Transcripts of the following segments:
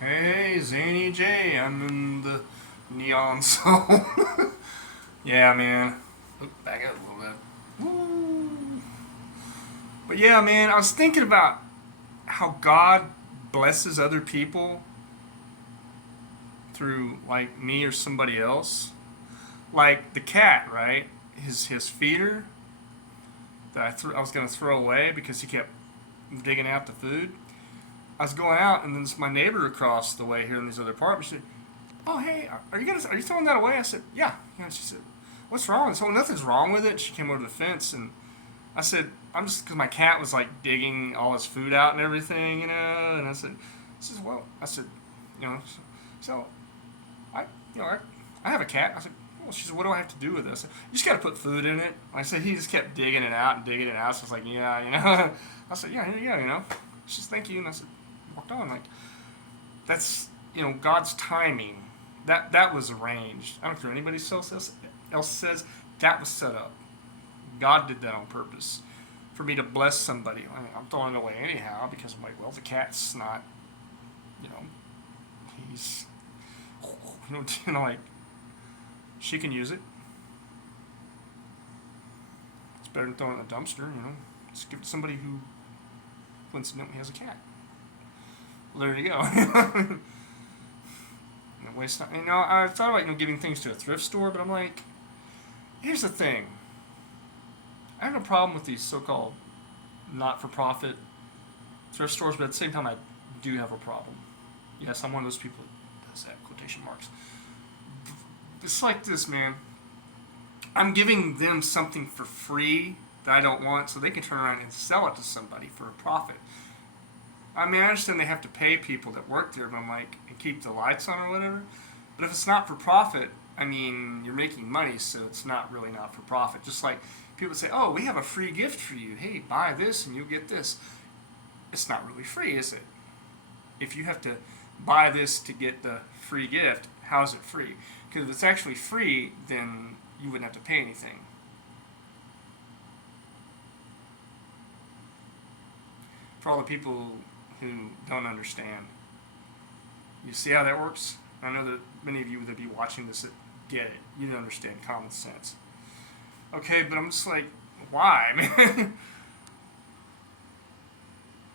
Hey, Zany J, I'm in the neon zone. Yeah, man. Oop, back up a little bit. Woo. But yeah, man, I was thinking about how God blesses other people through, like, me or somebody else. Like the cat, right? His feeder that I was gonna throw away because he kept digging out the food. I was going out, and then my neighbor across the way here in these other apartments said, "Oh, hey, are you throwing that away?" I said, "Yeah." And she said, "What's wrong?" So nothing's wrong with it. She came over to the fence, and I said, "I'm just because my cat was like digging all his food out and everything, you know." And "She says, well," I said, "You know, so I, you know, I have a cat." I said, "Well," she said, "What do I have to do with this?" "You just got to put food in it." I said, "He just kept digging it out and digging it out." So I was like, "Yeah, you know." I said, "Yeah, here you go, you know." She said, "Thank you," and I said, walked on like that's God's timing. That was arranged. I don't care what anybody else says. That was set up. God did that on purpose for me to bless somebody. I'm throwing it away anyhow because I'm like, well, the cat's not, you know, he's, like she can use it. It's better than throwing it in a dumpster. Just give it to somebody who coincidentally has a cat. Well, there you go. Waste time. I thought about giving things to a thrift store, but I'm like, here's the thing. I have no problem with these so-called not-for-profit thrift stores, but at the same time, I do have a problem. Yes, I'm one of those people that does that, quotation marks. It's like this, man. I'm giving them something for free that I don't want so they can turn around and sell it to somebody for a profit. I mean, I understand they have to pay people that work there, but I'm like, and keep the lights on or whatever. But if it's not for profit, I mean, you're making money, so it's not really not for profit. Just like people say, "Oh, we have a free gift for you. Hey, buy this and you'll get this." It's not really free, is it? If you have to buy this to get the free gift, how is it free? Because if it's actually free, then you wouldn't have to pay anything. For all the people who don't understand, you see how that works? I know that many of you that be watching this that get it. You don't understand common sense. Okay, but I'm just like, why, man?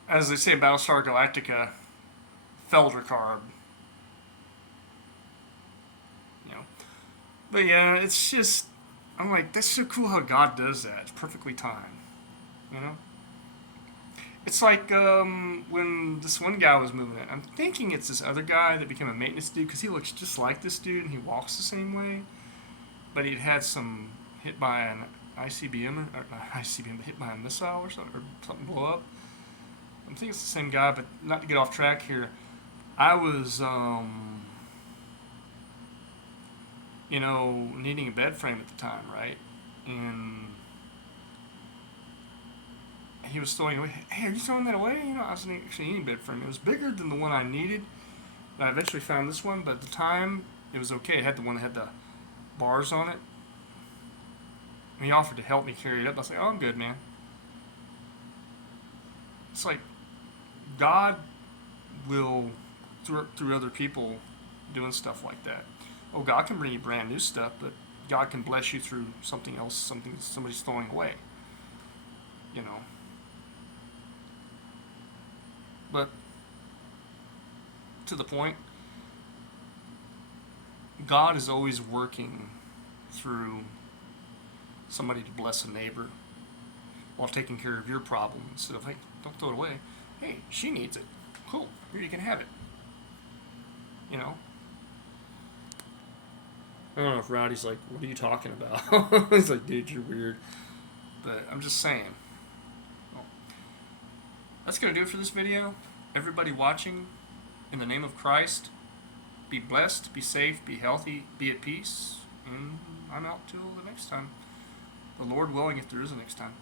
As they say in Battlestar Galactica, Feldercarb. You know. But yeah, it's just, I'm like, that's so cool how God does that. It's perfectly timed. You know? It's like when this one guy was moving it. I'm thinking it's this other guy that became a maintenance dude because he looks just like this dude and he walks the same way. But he'd had some hit by an ICBM, or not ICBM, but hit by a missile or something blow up. I'm thinking it's the same guy, but not to get off track here. I was, needing a bed frame at the time, right? And he was throwing away. "Hey, are you throwing that away?" I was actually needing a bed frame. It was bigger than the one I needed. I eventually found this one, but at the time, it was okay. It had the one that had the bars on it. And he offered to help me carry it up. I was like, "Oh, I'm good, man." It's like God will, through other people, doing stuff like that. Oh, God can bring you brand new stuff, but God can bless you through something else, something somebody's throwing away. You know. But to the point, God is always working through somebody to bless a neighbor while taking care of your problem instead of, "Hey, don't throw it away. Hey, she needs it. Cool. Here, you can have it." You know? I don't know if Rowdy's like, "What are you talking about?" He's like, "Dude, you're weird." But I'm just saying. Well, that's going to do it for this video. Everybody watching, in the name of Christ, be blessed, be safe, be healthy, be at peace. And I'm out till the next time. The Lord willing, if there is a next time.